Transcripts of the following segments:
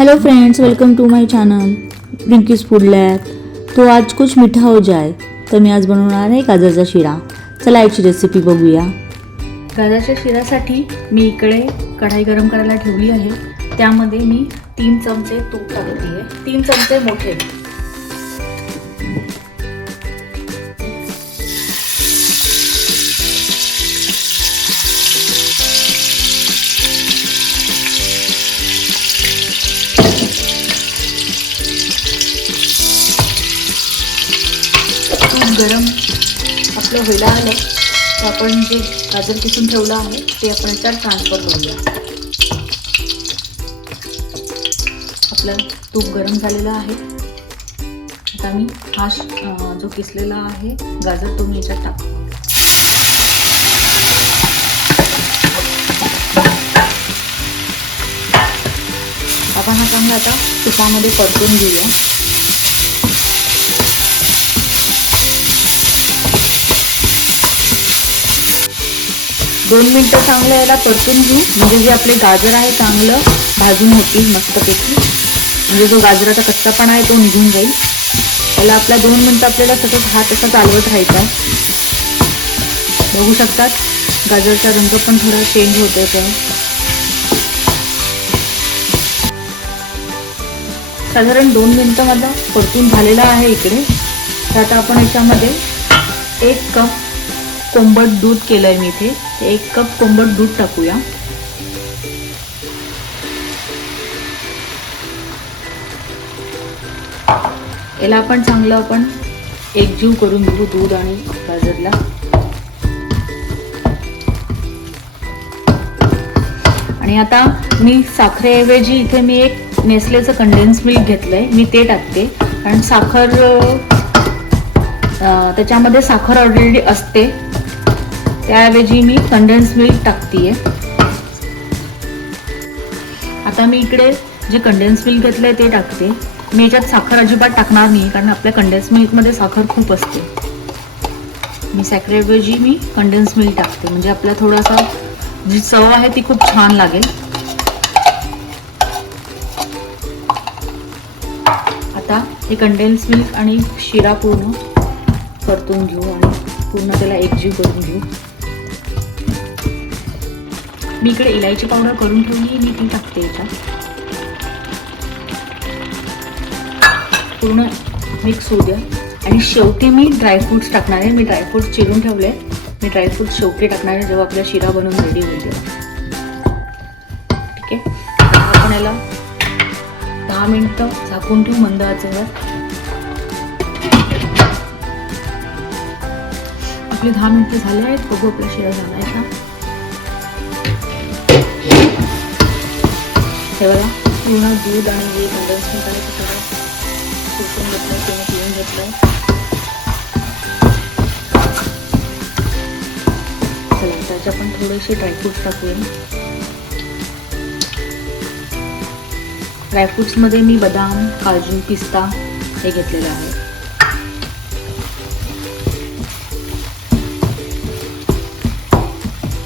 Hello friends, welcome to my channel Rinki's food lab. तो आज कुछ मीठा हो जाए, तर मी आज बनवणार आहे गाजरचा शिरा। चला याची रेसिपी बघूया। गाजरच्या शिऱ्यासाठी मी इकडे कढाई गरम करायला ठेवली आहे। त्यामध्ये मी 3 चमचे तूप टाकते आहे, 3 चमचे मोठे। तूप गरम आपलं व्हायला आलं तर आपण जे गाजर किसून ठेवलं आहे ते आपण त्यात ट्रान्सफर करूया। आपलं तूप गरम झालेलं आहे। आता मी हा जो किसलेला आहे गाजर तो मी याच्यात टाकतो। आपण हा चांगला आता तुपामध्ये परतून घेऊया। दोन मिनिटं चांगलं याला परतून घेऊ, म्हणजे जे आपले गाजर आहे चांगलं भाजून होतील मस्तपैकी, म्हणजे जो गाजराचा कच्चापणा आहे तो निघून जाईल। त्याला आपला 2 मिनिटं आपल्याला सतत हात असा चालवत राहायचा आहे। बघू शकतात गाजरचा रंग पण थोडा चेंज होतोय। तर साधारण 2 मिनिटं माझा परतून झालेला आहे इकडे। तर आता आपण याच्यामध्ये 1 कप कोंबट दूध केलंय मी इथे, 1 कप कोंबट दूध टाकूया। याला आपण चांगलं एकजीव करून घेऊ दूध आणि गाजरला। आणि आता मी साखरेऐवजी इथे मी एक नेसलेचं कंडेन्स मिल्क घेतलंय, मी ते टाकते। कारण साखर त्याच्यामध्ये साखर ऑलरेडी असते, त्याऐवजी मी कंडेन्स मिल्क टाकतीये। आता मी इकडे जे कंडेन्स मिल्क घेतलंय ते टाकते। मी याच्यात साखर अजिबात टाकणार नाही, कारण आपल्या कंडेन्स मिल्कमध्ये साखर खूप असते। मी साखरेऐवजी मी कंडेन्स मिल्क टाकते, म्हणजे आपला थोडासा जी चव आहे ती खूप छान लागेल। आता हे कंडेन्स मिल्क आणि शिरा पूर्ण परतून घेऊ आणि पूर्ण त्याला एकजीव करून घेऊ। मी इकडे इलायची पावडर करून ठेवली, मी ती टाकते याच्यात। पूर्ण मिक्स होऊ द्या आणि शेवटी मी ड्रायफ्रूट्स टाकणार आहे। मी ड्रायफ्रूट्स चिरून ठेवले, मी ड्रायफ्रूट्स शेवटी टाकणार आहे जेव्हा आपला शिरा बनवून रेडी होईल तेव्हा। ठीक आहे, आपण याला 10 मिनिटं झाकून ठेवू मंद आचेवर। आपले 10 मिनिटं झाले आहेत, बघू आपला शिरा झाला आहे का। हे बघा पूर्ण दूध आणि जे कंडेन्स मिल्क आहे ते सगळं सुकून घेतलं किंवा पिळून घेतलं। चला त्याच्या आपण थोडेसे ड्रायफ्रूट्स टाकूया। ड्रायफ्रूट्समध्ये मी बदाम, काजू, पिस्ता हे घेतलेलं आहे।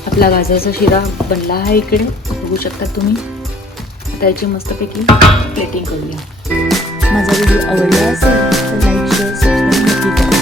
आपला गाजरचा शिरा बनला आहे इकडे, बघू शकता तुम्ही। आता याची मस्तपैकी प्लेटिंग करूया। माझा व्हिडिओ आवडला असेल तर लाईक, शेअर, सबस्क्राईब नक्की करा।